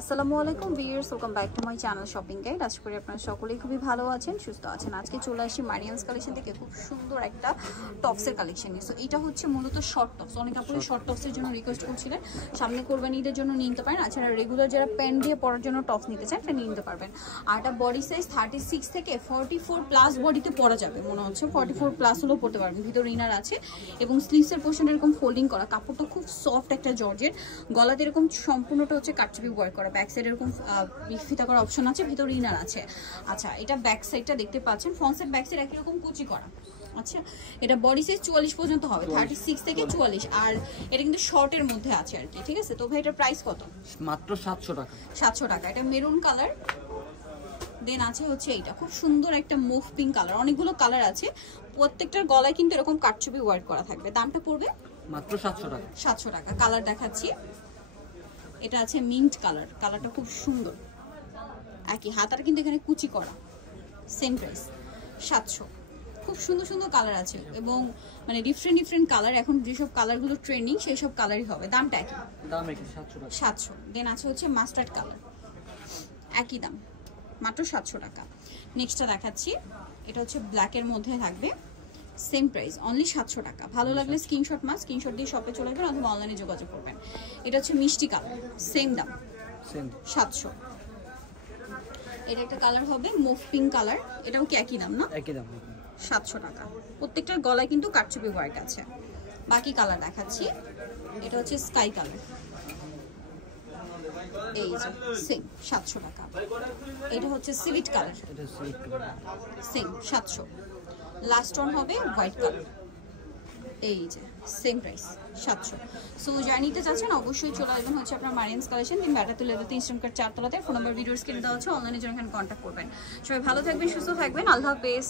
আসসালামু আলাইকুম viewers, welcome back to my channel shopping guide. আশা করি আপনারা সকলেই খুবই ভালো আছেন, সুস্থ আছেন। আজকে চলে আসি মারিয়ামস কালেকশন থেকে খুব সুন্দর একটা টপসের কালেকশন নিয়ে। সো এটা হচ্ছে মূলত শর্ট টপস। অনেক আপুরা শর্ট টপসের জন্য রিকোয়েস্ট করছিলেন, সামনে কোরবানি ঈদের জন্য নিয়ে নিতে পারেন। আচ্ছা, রেগুলার যারা প্যান্ট দিয়ে পরার জন্য টপস নিতে চান সেটা নিয়ে নিতে পারবেন। আর এটা বডি সাইজ 36 থেকে 44 প্লাস বডিতে পরা যাবে, মনে হচ্ছে 44 প্লাস হলেও পরতে পারবেন। ভিতরে ইনার আছে এবং স্লিভসের পোর্শন এরকম ফোল্ডিং করা, কাপড়টা খুব সফট একটা জর্জের, গলাতে এরকম সম্পূর্ণটা হচ্ছে কাটচুপি ওয়ার্ক করা, ব্যাক সাইড এরকম ফিতা করার অপশন আছে, ভিতরে ইনার আছে। আচ্ছা, এটা ব্যাক সাইডটা দেখতে পাচ্ছেন, ফ্রন্ট সাইড ব্যাক সাইড একই রকম কুচি করা। আচ্ছা, এটা বডি সাইজ 44 পর্যন্ত হবে, 36 থেকে 44। আর এটা কিন্তু শর্টের মধ্যে আছে আর কি, ঠিক আছে? তো ভাই এটার প্রাইস কত? মাত্র 700 টাকা। 700 টাকা। এটা মেরুন কালার, দেন আছে হচ্ছে এইটা খুব সুন্দর একটা মুভ পিঙ্ক কালার। অনেকগুলো কালার আছে, প্রত্যেকটার গলায় কিন্তু এরকম কাটচুপি ওয়ার্ক করা থাকবে। দামটা পড়বে মাত্র 700 টাকা। 700 টাকা। কালার দেখাচ্ছি, এটা আছে মিন্ট কালার, কালারটা খুব সুন্দর। একই হাতাটা কিন্তু এখানে কুচি করা, সেম প্রাইস 700। খুব সুন্দর সুন্দর কালার আছে এবং মানে ডিফারেন্ট ডিফারেন্ট কালার। এখন যেসব কালারগুলো ট্রেন্ডিং সেই সব কালারই হবে। দামটা একই, দাম একই 700 টাকা। 700। দেন আছে হচ্ছে মাস্টার্ড কালার, একই দাম, মাত্র 700 টাকা। নেক্সটটা দেখাচ্ছি, এটা হচ্ছে ব্ল্যাকের মধ্যে থাকবে, সেম প্রাইস, অনলি 700 টাকা। ভালো লাগলে স্ক্রিনশট স্ক্রিনশট দিয়ে শপে চলে যাবেন অথবা অনলাইনে যোগাযোগ করবেন। এটা হচ্ছে মিষ্টি কালার, সেম দাম, সেম 700। এটা একটা কালার হবে মুভ পিঙ্ক কালার, এটাও কি একই দাম না? একই দাম, 700 টাকা। প্রত্যেকটার গলায় কিন্তু কাটচুপি ওয়ার্ক আছে। বাকি কালার দেখাচ্ছি, এটা হচ্ছে স্কাই কালার, এই যে সেম 700 টাকা। এটা হচ্ছে সিভিট কালার, এটা silk colour, same 700। Last one হবে হোয়াইট কালার, এই যে সেম প্রাইস 700। সো যারা নিতে চাচ্ছেন অবশ্যই চলে আসবেন হচ্ছে আপনার মারিয়ামস কালেকশন, দিন ব্যাটাতে লেভেল 3 স্ট্রিম কার্ড 4 তলাতে। ফোন নাম্বার ভিডিওর স্ক্রিনে দেওয়া হচ্ছে, অনলাইনে জন্য এখানে কন্ট্যাক্ট করবেন। সবাই ভালো থাকবেন, সুস্থ থাকবেন, আল্লাহ হাফেজ।